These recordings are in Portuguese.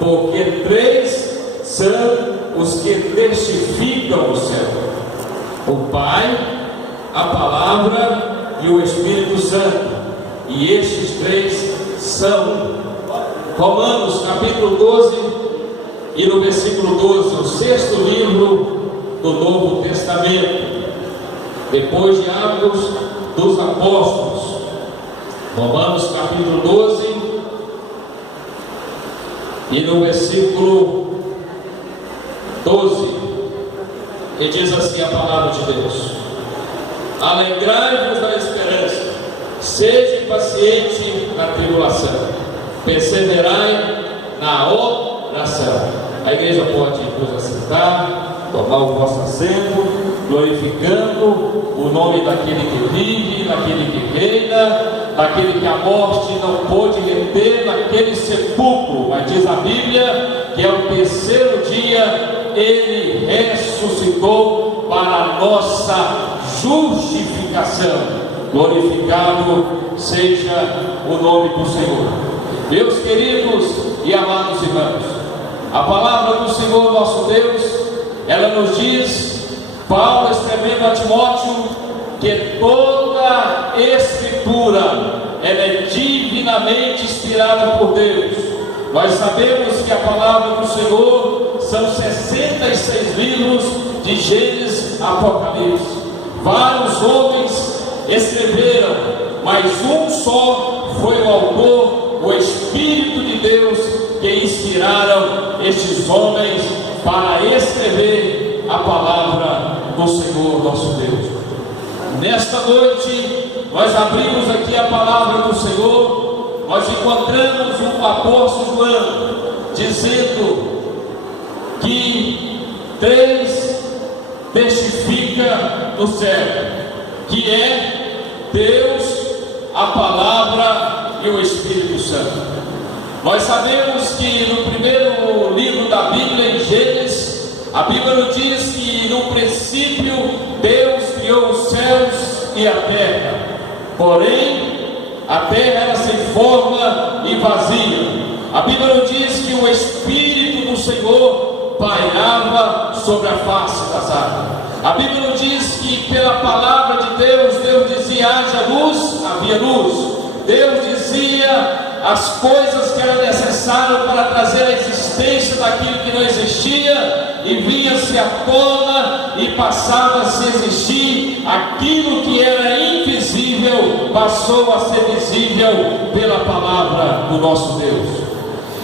porque três são os que testificam o céu: o Pai, a Palavra e o Espírito Santo, e estes três são. Romanos capítulo 12 e no versículo 12, o sexto livro do Novo Testamento, depois de Atos dos Apóstolos. Romanos capítulo 12 e no versículo 12, e diz assim a palavra de Deus: alegrai-vos na esperança, seja paciente na tribulação, perseverai na oração. A igreja pode nos assentar, tomar o vosso assento, glorificando o nome daquele que vive, daquele que reina, daquele que a morte não pôde reter naquele sepulcro, mas diz a Bíblia que ao terceiro dia ele ressuscitou para a nossa justificação. Glorificado seja o nome do Senhor. Meus queridos e amados irmãos, a palavra do Senhor nosso Deus, ela nos diz, Paulo escrevendo a Timóteo, que toda Escritura ela é divinamente inspirada por Deus. Nós sabemos que a palavra do Senhor são 66 livros de Gênesis a Apocalipse. Vários homens escreveram, mas um só foi o autor, o Espírito de Deus, que inspiraram estes homens para escrever a palavra do Senhor nosso Deus. Nesta noite, nós abrimos aqui a palavra do Senhor, nós encontramos o apóstolo João dizendo que três testifica no céu, que é Deus, a palavra e o Espírito Santo. Nós sabemos que no primeiro livro da Bíblia, em Gênesis, a Bíblia nos diz que no princípio Deus criou os céus e a terra, porém a terra era sem forma e vazia. A Bíblia nos diz que o Espírito do Senhor pairava sobre a face das águas. A Bíblia nos diz que pela palavra de Deus, Deus dizia: haja luz, havia luz. Deus dizia as coisas que eram necessárias para trazer a existência daquilo que não existia, e vinha-se à tona e passava a se existir. Aquilo que era invisível passou a ser visível pela palavra do nosso Deus.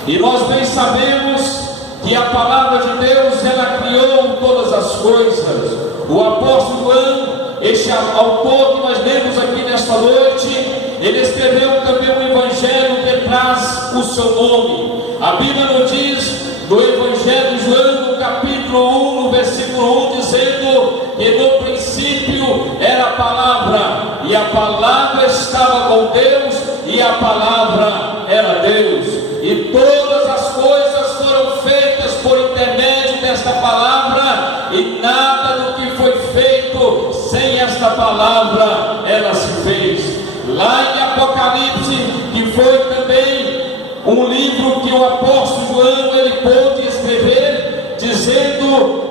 E nós bem sabemos que a palavra de Deus, ela criou todas as coisas. O apóstolo João, este autor que nós lemos aqui nesta noite, ele escreveu também um evangelho que traz o seu nome. A Bíblia nos diz, no Evangelho de João, no capítulo 1, no versículo 1, dizendo que no princípio era a palavra, e a palavra estava com Deus, e a palavra era Deus, e todas as coisas foram feitas por intermédio desta palavra, e nada do que foi feito sem esta palavra ela se fez. Lá em Apocalipse, que foi também um livro que o apóstolo João ele pôde escrever, dizendo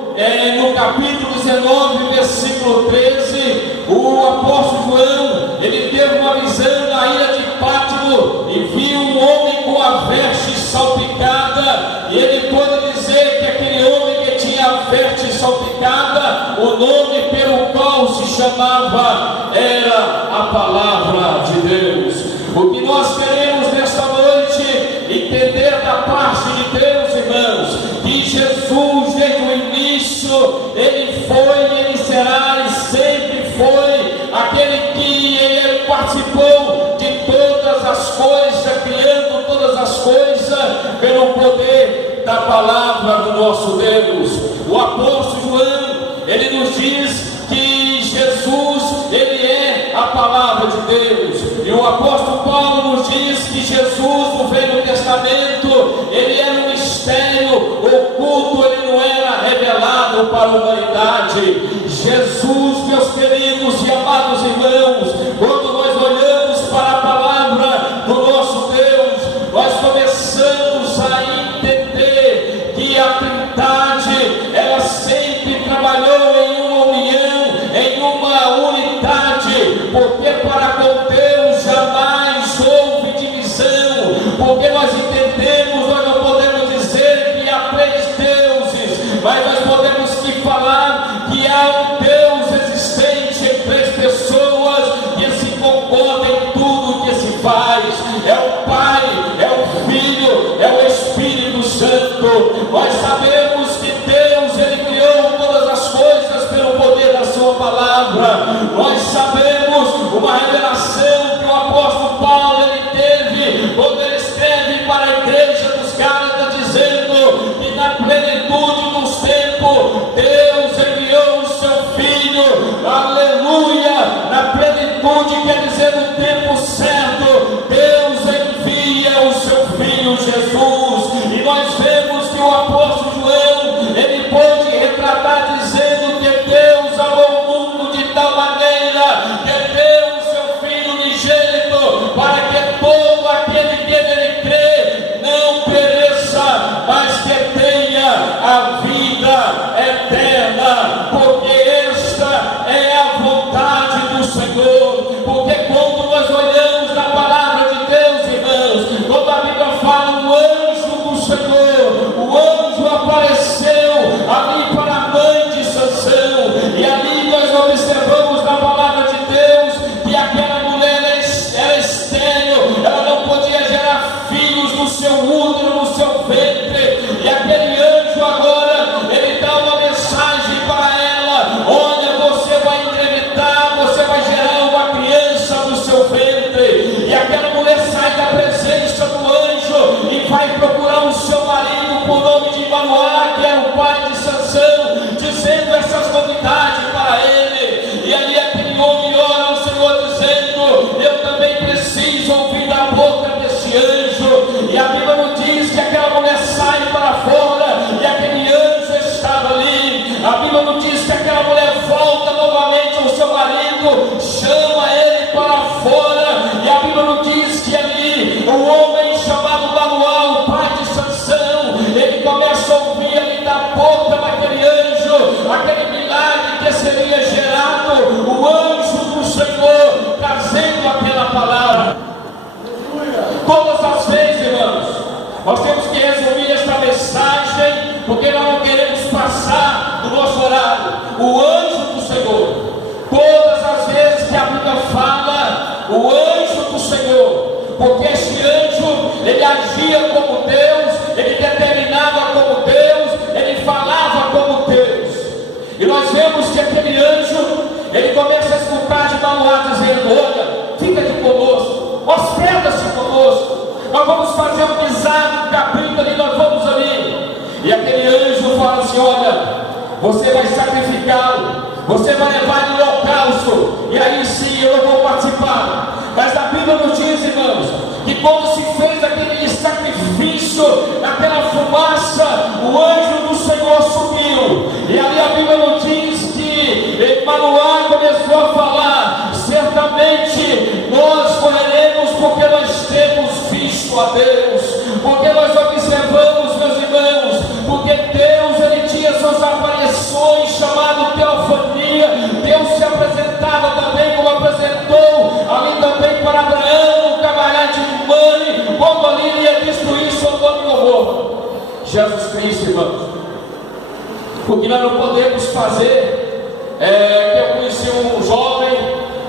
no capítulo 19, versículo 13, o apóstolo João ele teve uma visão na ilha de Pátimo e viu um homem com a veste salpicada, e ele pôde dizer que aquele homem que tinha a veste salpicada, o nome pelo qual se chamava era a palavra de Deus. O que nós queremos nesta noite entender da parte de Deus, irmãos, que Jesus desde o início ele foi, ele será e sempre foi aquele que ele participou de todas as coisas, criando todas as coisas pelo poder da palavra do nosso Deus. O apóstolo João ele nos diz que Jesus ele é a palavra de Deus, e o apóstolo Paulo nos diz que Jesus no Velho Testamento ele era um mistério oculto, ele não era revelado para a humanidade. Jesus, meus queridos e amados irmãos, quando nós olhamos para a palavra do nosso Deus, nós começamos a entender Santo. Nós sabemos que Deus, Ele criou todas as coisas pelo poder da sua palavra. Nós sabemos uma revelação que o apóstolo Paulo ele teve quando ele escreve para a igreja dos Gálatas, dizendo que na plenitude dos tempos Deus enviou o seu Filho, aleluia, na plenitude quer dizer no tempo certo, Deus envia o seu Filho Jesus. E nós vemos que o apóstolo João, ele pôde retratar dizendo que Deus amou o mundo de tal maneira que deu o seu Filho unigênito, para que todo aquele que nele crê não pereça, mas que tenha a vida eterna, porque esta é a vontade do Senhor. Porque quando nós olhamos na palavra de Deus, irmãos, quando a Bíblia fala o anjo do Senhor, o anjo apareceu ali para a mãe de Sansão, e ali nós observamos na palavra de Deus que aquela mulher era estéril, ela não podia gerar filhos no seu útero, no seu ventre, e aquele anjo agora, ele dá uma mensagem para ela: olha, você vai engravidar, você vai gerar uma criança no seu ventre. E aquela mulher sai da presença do anjo e vai procurar o seu marido por nome de Manoá, que era o pai de Sansão, dizendo essas novidades para ele. E ali aquele homem ora ao Senhor dizendo: eu também preciso ouvir da boca desse anjo. E a Bíblia nos diz que aquela mulher sai para fora e aquele anjo estava ali. A Bíblia nos diz que aquela mulher volta novamente ao seu marido, chama ele para fora, e a Bíblia nos diz que ali o homem chamado Manoá, o pai de Sansão, ele começa a ouvir ali da boca daquele anjo aquele milagre que seria gerado, o anjo do Senhor trazendo aquela palavra. Todas as vezes, irmãos, nós temos que resumir esta mensagem, porque nós não queremos passar do nosso horário. O anjo do Senhor, todas as vezes que a Bíblia fala o anjo do Senhor, porque este anjo, ele agia como Deus, ele determinava como Deus, ele falava como Deus. E nós vemos que aquele anjo, ele começa a escutar de Manoá dizendo: olha, fica aqui conosco, hospeda-se conosco, nós vamos fazer um guisado, um cabrito ali, nós vamos ali. E aquele anjo fala assim: olha, você vai sacrificá-lo, você vai levar ele no holocausto, e aí sim eu não vou participar. Mas a Bíblia nos diz, irmãos, que quando se fez aquele sacrifício, naquela fumaça, o anjo do Senhor subiu, e ali a Bíblia nos diz que Manoá começou a falar: certamente nós morreremos, porque nós temos visto a Deus, porque nós observamos, meus irmãos, porque Deus, ele tinha suas aparições chamadas teofania. Deus se apresentava também, como apresentou ali também para Abraão, o camarada de Mãe, quando ali ele ia destruir Sodoma e Gomorra. Jesus Cristo, irmãos, o que nós não podemos fazer que eu conheci um jovem,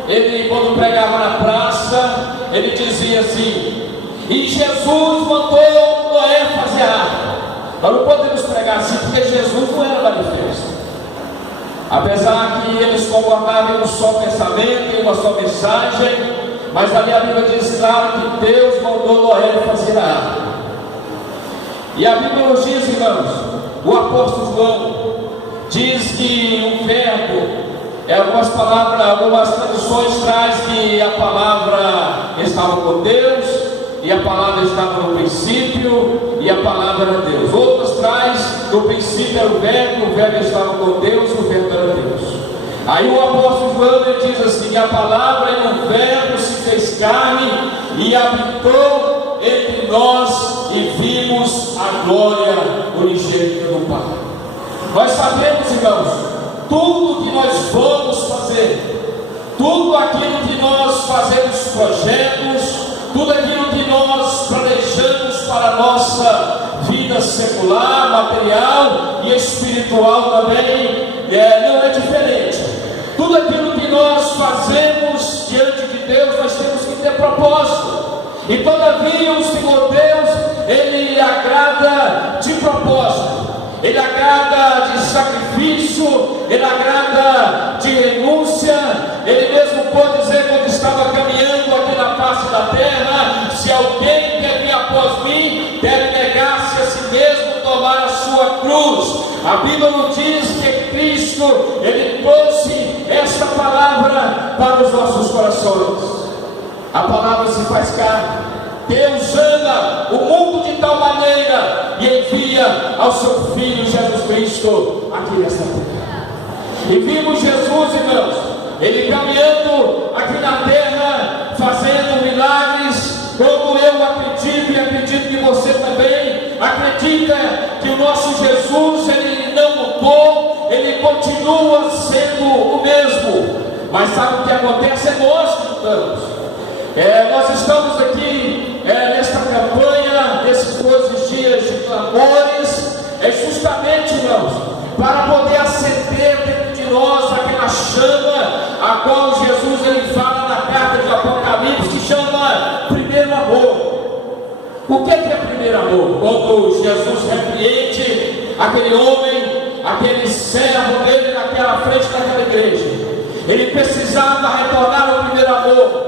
ele quando pregava na praça, ele dizia assim: e Jesus mandou Noé fazer a arca. Nós não podemos pregar assim, porque Jesus não era manifesto. Apesar que eles concordavam em um só pensamento, em uma só mensagem, mas ali a Bíblia diz claro que Deus mandou Noé fazer a arca. E a Bíblia nos diz, irmãos, o apóstolo João diz que o verbo, algumas palavras, algumas traduções traz que a palavra estava com Deus, e a palavra estava no princípio, e a palavra era Deus. Outras traz, no princípio era o verbo estava com Deus, o verbo era Deus. Aí o apóstolo João ele diz assim, que a palavra e o verbo se fez carne, e habitou entre nós, e vimos a glória unigênita do Pai. Nós sabemos, irmãos, tudo que nós vamos fazer, tudo aquilo que nós fazemos projetos, tudo aquilo que nós planejamos para a nossa vida secular, material e espiritual também, não é diferente. Tudo aquilo que nós fazemos diante de Deus, nós temos que ter propósito. E todavia o Senhor Deus, Ele agrada de propósito. Ele agrada de sacrifício, Ele agrada de renúncia. Ele mesmo pode dizer, quando estava caminhando aqui na face da terra: se alguém quer vir após mim, deve negar-se a si mesmo, tomar a sua cruz. A Bíblia nos diz que Cristo, Ele trouxe esta palavra para os nossos corações. A palavra se faz carne. Deus ama o mundo de tal maneira e envia ao seu Filho Jesus Cristo aqui nesta terra. E vimos Jesus, irmãos, Ele caminhando aqui na terra, fazendo milagres, como eu acredito e acredito que você também acredita, que o nosso Jesus, Ele não mudou, Ele continua sendo o mesmo. Mas sabe o que acontece? É nós que mudamos. Nós estamos aqui nesta campanha, nesses 12 dias de clamores, justamente, irmãos, para poder acender dentro de nós aquela chama, a qual Jesus ele fala na carta de Apocalipse, que chama primeiro amor. O que é primeiro amor? Quando Jesus repreende aquele homem, aquele servo dele naquela frente daquela igreja, ele precisava retornar ao primeiro amor.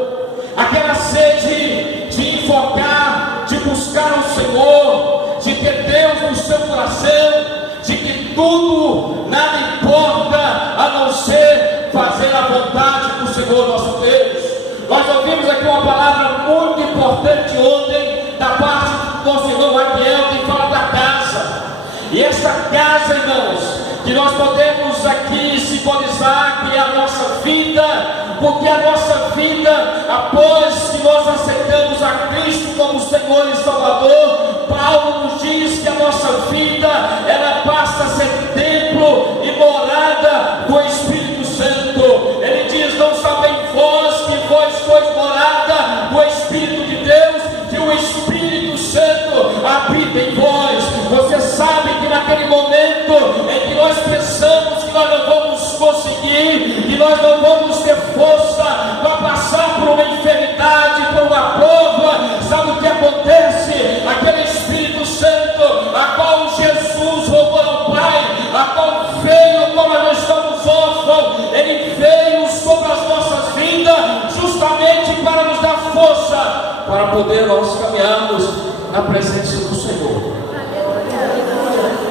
Aquela sede de invocar, de buscar o Senhor, de ter Deus no seu coração, de que tudo, nada importa a não ser fazer a vontade do Senhor nosso Deus. Nós ouvimos aqui uma palavra muito importante ontem, da parte do nosso irmão Raquel, que fala da casa. E essa casa, irmãos, que nós podemos aqui simbolizar que é a nossa vida, porque a nossa vida, após que nós aceitamos a Cristo como Senhor e Salvador, Paulo nos diz que a nossa vida, ela passa a ser templo e morada do Espírito Santo. Ele diz: não sabem vós que vós sois morada do Espírito de Deus, que o Espírito Santo habita em vós. Você sabe que naquele momento em que nós pensamos que nós não vamos conseguir, que nós não vamos ter força para passar por uma enfermidade, por uma prova, sabe o que acontece? Aquele Espírito Santo, a qual Jesus roubou ao Pai, a qual veio como nós estamos órfãos, ele veio sobre as nossas vidas, justamente para nos dar força, para poder nós caminharmos na presença do Senhor.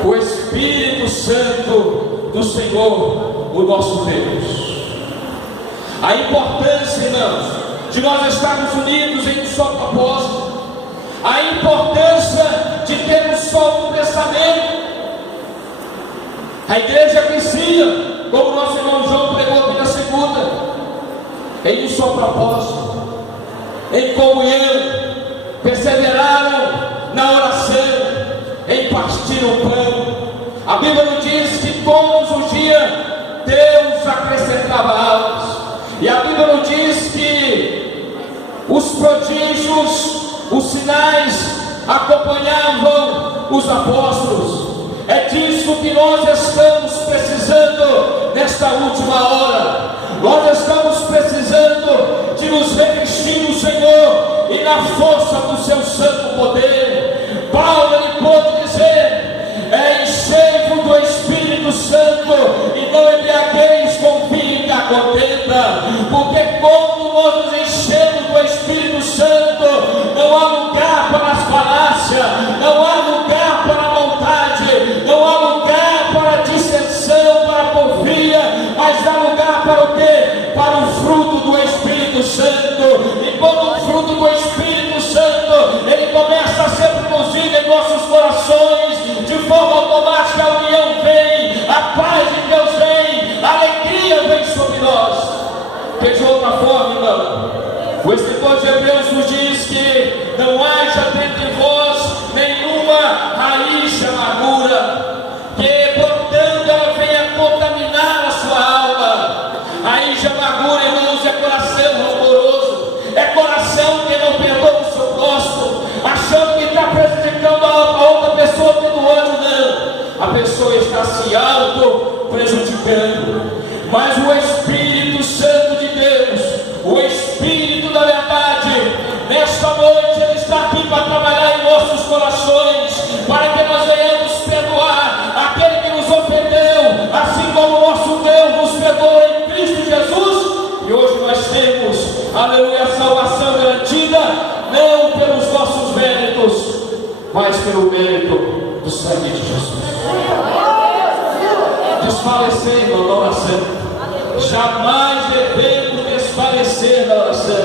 O Espírito Santo do Senhor, o nosso Deus. A importância, irmãos, de nós estarmos unidos em um só propósito, a importância de termos só um pensamento. A igreja precisa, como nosso irmão João pregou aqui na segunda, em um só propósito, em comunhão, perseveraram na oração, em partir o pão. A Bíblia nos diz que todos os dias Deus acrescentava almas. E a Bíblia nos diz que os prodígios, os sinais acompanhavam os apóstolos. É disso que nós estamos precisando nesta última hora. Nós estamos precisando de nos revestir no Senhor e na força do seu santo poder. Paulo ele pôde dizer: enchei-vos do Espírito Santo e não embriagueis com vinho da contenda, porque quando nós nos enchemos do Espírito Santo, não há lugar para as falácias, não há lugar para a maldade, não há lugar para a dissensão, para a porfia, mas há lugar para o quê? Para o fruto do Espírito Santo. E quando o fruto do Espírito Santo ele começa a ser produzido em nossos corações, de forma automática a união vem, a paz de Deus vem, a alegria vem sobre nós. Que de outra forma, irmão, o escritor de Hebreus nos diz que não haja dentro de vós nenhuma raiz de amargura, que portanto ela venha contaminar a sua alma. Raiz de amargura, irmãos, é coração rancoroso, é coração que não perdoa o seu próximo, achando que está prejudicando a outra pessoa, tendo ódio. Não, a pessoa está se auto-prejudicando. Mas o Espírito Santo de Deus, o Espírito da verdade, nesta noite ele está aqui para trabalhar em nossos corações, para que nós venhamos perdoar pelo mérito do sangue de Jesus. Desfalecer, irmão, na oração. Jamais devemos desfalecer na oração.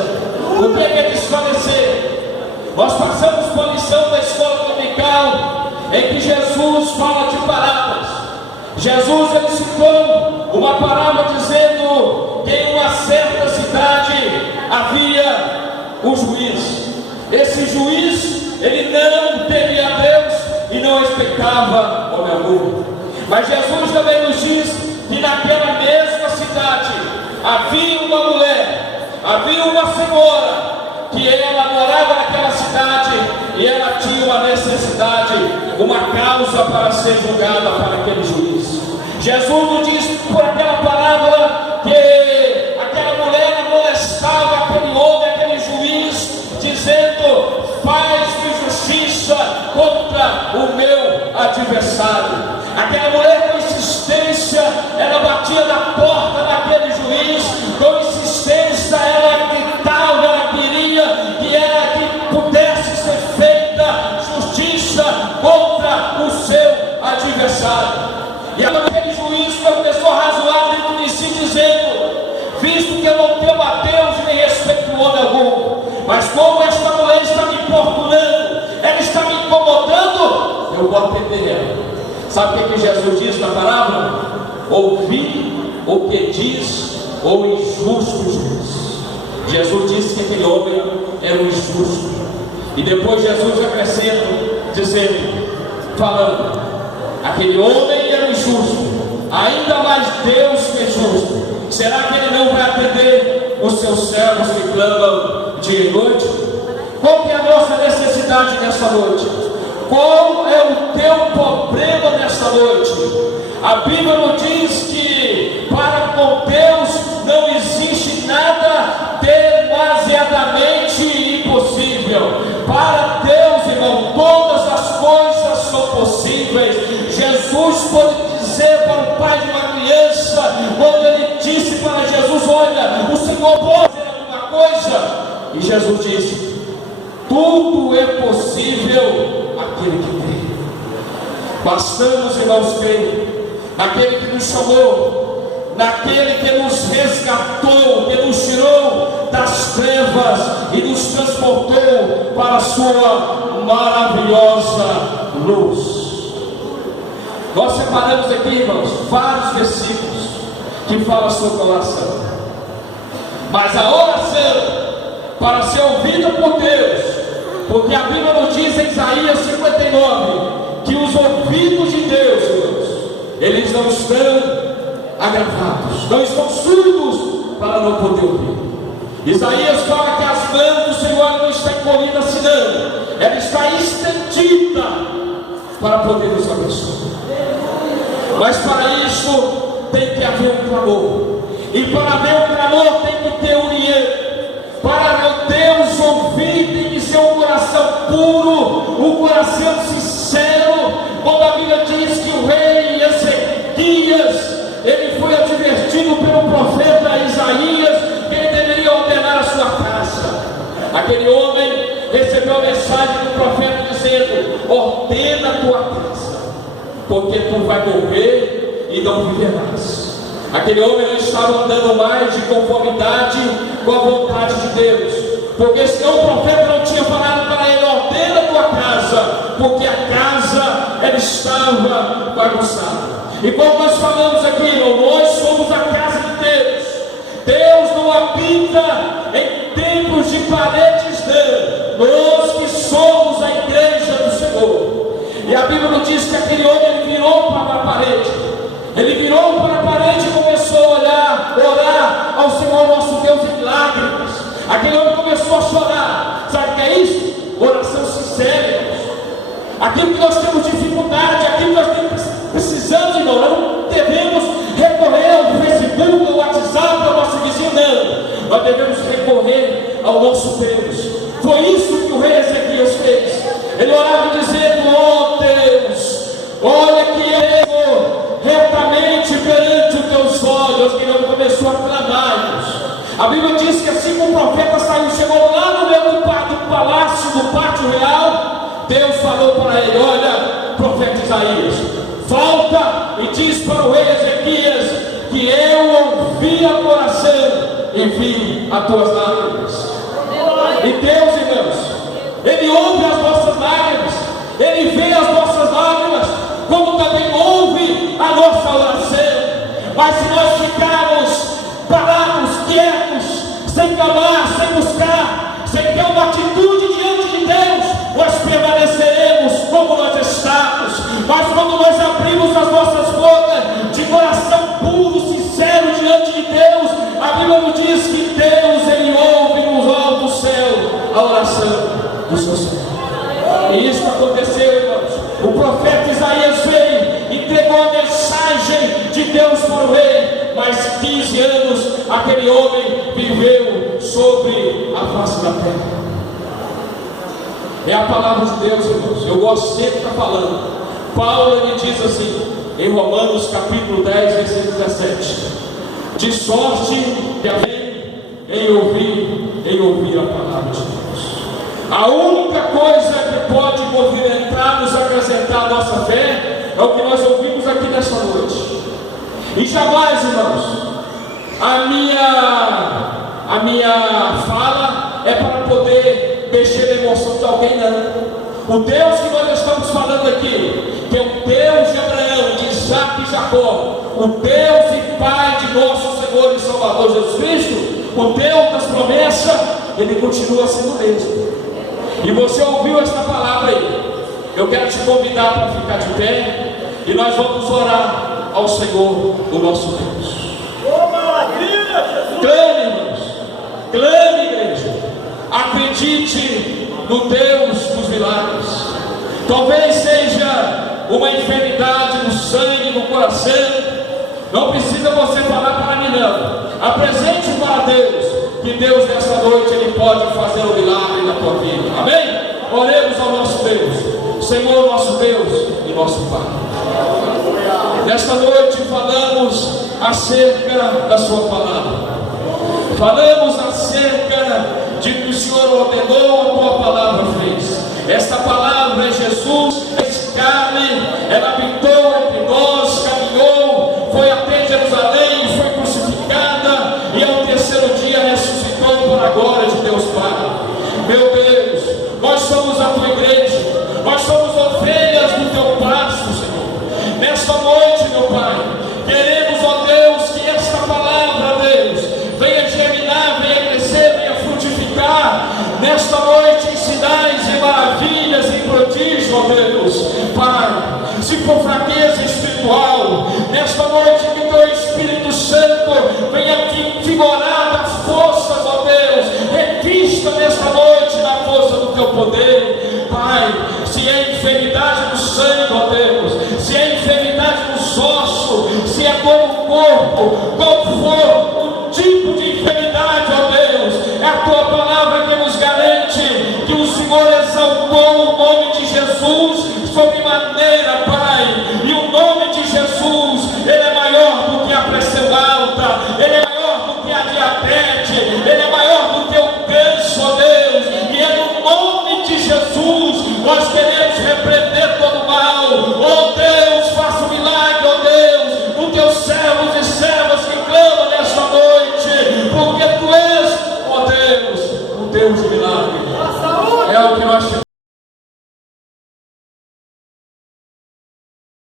O que é desfalecer? Nós passamos por a lição da escola dominical em que Jesus fala de parábolas. Jesus ele citou uma parábola dizendo que em uma certa cidade havia um juiz. Esse juiz ele não temia a Deus e não respeitava o amor. Mas Jesus também nos diz que naquela mesma cidade havia uma mulher, havia uma senhora, que ela morava naquela cidade e ela tinha uma necessidade, uma causa para ser julgada para aquele juiz. Jesus nos diz por aquela parábola que aquela mulher molestava aquele homem, aquele juiz, dizendo: faz-me justiça contra o meu adversário. Aquela mulher com insistência, ela batia na porta daquele juiz, com insistência ela gritava, ela queria que pudesse ser feita justiça contra o seu adversário. E aquele juiz começou a razoar dentro de si, dizendo: visto que eu não temo a Deus e nem respeito o homem algum, mas como esta mulher está me importunando, ela está me incomodando, eu vou atender ela. Sabe o que Jesus diz na parábola? Ouvi o que diz o injusto juiz. Jesus disse que aquele homem era um injusto. E depois Jesus acrescenta, dizendo, falando: aquele homem era um injusto, ainda mais Deus que é justo. Será que ele não vai atender os seus servos que clamam dia e noite? Qual que é a nossa necessidade nessa noite? Qual é o teu problema nesta noite? A Bíblia nos diz que para com Deus não existe nada demasiadamente impossível. Para Deus, irmão, todas as coisas são possíveis. Jesus pode dizer para o pai de uma criança, quando ele disse para Jesus: olha, o Senhor pode fazer alguma coisa? E Jesus disse: tudo é possível aquele que crê. Bastamos, irmãos, crer naquele que nos chamou, naquele que nos resgatou, que nos tirou das trevas e nos transportou para a sua maravilhosa luz. Nós separamos aqui, irmãos, vários versículos que falam sobre oração. Mas a oração, para ser ouvida por Deus, porque a Bíblia nos diz em Isaías 59 que os ouvidos de Deus, irmãos, eles não estão agravados, não estão surdos para não poder ouvir. Isaías fala que as mãos do Senhor não estão encolhidas assim, não, ela está estendida para poder nos abençoar. Mas para isso tem que haver um clamor, e para haver um clamor tem que ter união. Para Deus ouvir tem que ser um coração puro, um coração sincero. Quando a Bíblia diz que o rei Ezequias, ele foi advertido pelo profeta Isaías que ele deveria ordenar a sua casa. Aquele homem recebeu a mensagem do profeta dizendo: ordena a tua casa, porque tu vai morrer e não viverás. Aquele homem não estava andando mais de conformidade com a vontade de Deus, porque senão o profeta não tinha falado para ele: ordena a tua casa, porque a casa ela estava bagunçada. E como nós falamos aqui, irmão, nós somos a casa de Deus. Deus não habita em templos de paredes, não. Nós que somos a igreja do Senhor. E a Bíblia nos diz que aquele homem ele virou para a parede. Ele virou para a parede e começou a orar ao Senhor nosso Deus em lágrimas. Aquele homem começou a chorar. Sabe o que é isso? Oração sincera. Aquilo que nós temos dificuldade, aquilo que nós precisamos, irmão, nós não devemos recorrer ao Facebook, ao WhatsApp, ao nosso vizinho, não. Nós devemos recorrer ao nosso Deus. Foi isso que o rei Ezequias fez. Ele orava dizendo: ó Deus, olha que eu retamente perante os teus olhos, que não começou a clamar. A Bíblia diz que assim como o profeta saiu, chegou lá no meio do palácio, do pátio real, Deus falou para ele: Isaías. Volta e diz para o rei Ezequias que eu ouvi a tua oração e vi as tuas lágrimas. E Deus, irmãos, Ele ouve as nossas lágrimas, Ele vê as nossas lágrimas, como também ouve a nossa oração. Mas se nós ficarmos parados, quietos, sem clamar, sem buscar, sem ter uma atitude diante de Deus, nós permaneceremos como nós estamos. Mas quando nós abrimos as nossas bocas de coração puro, sincero diante de Deus, a Bíblia nos diz que Deus, Ele ouve nos altos do céu a oração dos seus servos. E isso aconteceu, irmãos. O profeta Isaías veio, entregou a mensagem de Deus para o rei, mas 15 anos aquele homem viveu sobre a face da terra. É a palavra de Deus, irmãos. Eu gosto sempre de estar falando. Paulo, ele diz assim, em Romanos capítulo 10, versículo 17: de sorte que havem em ouvir a palavra de Deus. A única coisa que pode movimentar-nos, acrescentar a nossa fé, é o que nós ouvimos aqui nesta noite. E jamais, irmãos, a minha fala é para poder mexer na emoção de alguém, não. O Deus que nós estamos falando aqui, que é o Deus de Abraão, de Isaac e Jacó, o Deus e Pai de nosso Senhor e Salvador Jesus Cristo, o Deus das promessas, Ele continua sendo o mesmo. E você ouviu esta palavra aí. Eu quero te convidar para ficar de pé e nós vamos orar ao Senhor, o nosso Deus. Clame, irmãos, clame, igreja. Acredite no Deus dos milagres. Talvez seja uma enfermidade no sangue, no coração. Não precisa você falar para mim, não. Apresente para Deus, que Deus nessa noite Ele pode fazer um milagre na tua vida. Amém? Oremos ao nosso Deus. Senhor, nosso Deus e nosso Pai, nesta noite falamos acerca da sua palavra. Falamos acerca de que o Senhor ordenou, a tua palavra fez. Esta palavra é Jesus, esse carne, ela habitou entre nós, caminhou, foi até Jerusalém, foi crucificada e ao terceiro dia ressuscitou para a glória de Deus Pai. Meu Deus, nós somos a tua igreja, nós somos ovelhas do teu pasto, Senhor. Nesta noite, meu Pai, queremos, ó Deus, que esta palavra, Deus, venha germinar, venha crescer, venha frutificar nesta noite em sinais e maravilhas e prodígios, ó Deus. Pai, se for fraqueza espiritual, nesta noite que o teu Espírito Santo venha aqui vigorar das forças, ó Deus, revista nesta noite da força do teu poder. Pai, se é enfermidade no sangue, ó Deus, se é enfermidade nos ossos, se é dor no corpo, qual for o tipo de enfermidade, ó Deus, é a tua palavra que nos garante que o Senhor exaltou o nome